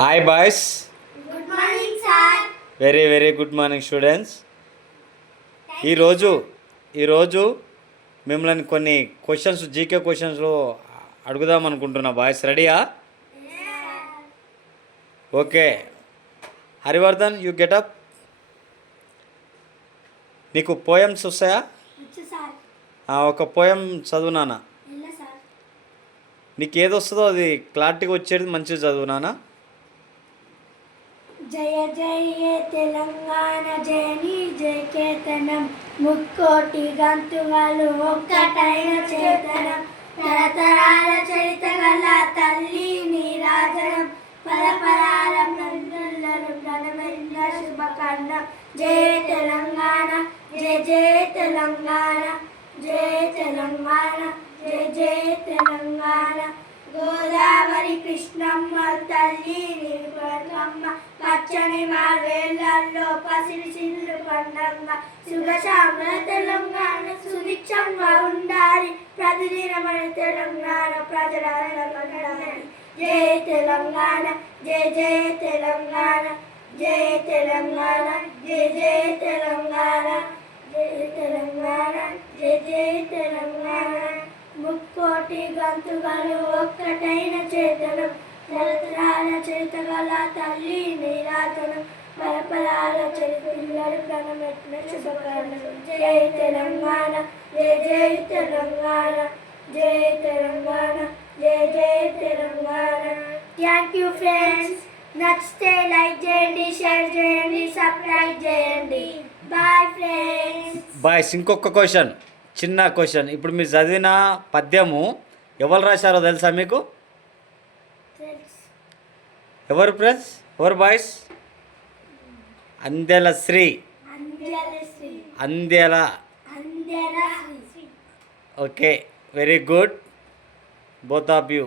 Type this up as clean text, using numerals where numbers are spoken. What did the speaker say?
Hi boys. Good morning sir. Very very good morning students. ఈరోజు ఈరోజు మిమ్మల్ని కొన్ని క్వశ్చన్స్ జీకే క్వశ్చన్స్లో అడుగుదాం అనుకుంటున్నా. బాయ్స్ రెడీయా? ఓకే. Harivardhan, you getup. నీకు పోయమ్స్ వస్తాయా? ఒక పోయం చదువు నాన్న. నీకు ఏది వస్తుందో అది క్లారిటీగా వచ్చేది మంచిగా చదువు నాన్న. జయ జయ తెలంగాణ జయని జయ కేతనం, ముక్కోటి గంతులు ఒక్కటైన చేతనం, తరతరాల చరిత గల తల్లి నీరాజనం, పరపరాల నందులను ఘనమైన శుభకర్ణం. జయ తెలంగాణ, జయ జయ తెలంగాణ, జయ తెలంగాణ, జయ జయ తెలంగాణ. గోదావరి కృష్ణమ్మ తల్లి నీవమ్మ, పచ్చని మావేళ్లలో పసిరి సిల్లు పండంగ, సుగశామల తెలంగాణ సుభిక్షంగా ఉండాలి, ప్రతిదినమైన తెలంగాణ ప్రజలందరి. జయ తెలంగాణ, జయ జయ తెలంగాణ, జయ తెలంగాణ, జయ జయ తెలంగాణ, జయ తెలంగాణ, జయ జయ తెలంగాణ. ముక్కోటి గంతులు ఒక్కటైన చేతనం, తరతరాల చేతగల తల్లి నీరాజనం, పరపరాల చరిపిల్లలు ప్రణమెట్ల శుభకరణం. జై తెలంగాణ, జై జై తెలంగాణ, జై తెలంగాణ, జై జై తెలంగాణ. Thank you friends. నచ్చితే లైక్ చేయండి, షేర్ చేయండి, సబ్స్క్రైబ్ చేయండి. Bye friends. బాయ్స్, ఇంకొక క్వశ్చన్, చిన్న క్వశ్చన్. ఇప్పుడు మీరు చదివిన పద్యము ఎవరు రాశారో తెలుసా మీకు? ఎవరు ఫ్రెండ్స్? ఎవరు boys? Andela Sri. Andela. Okay, very good both of you.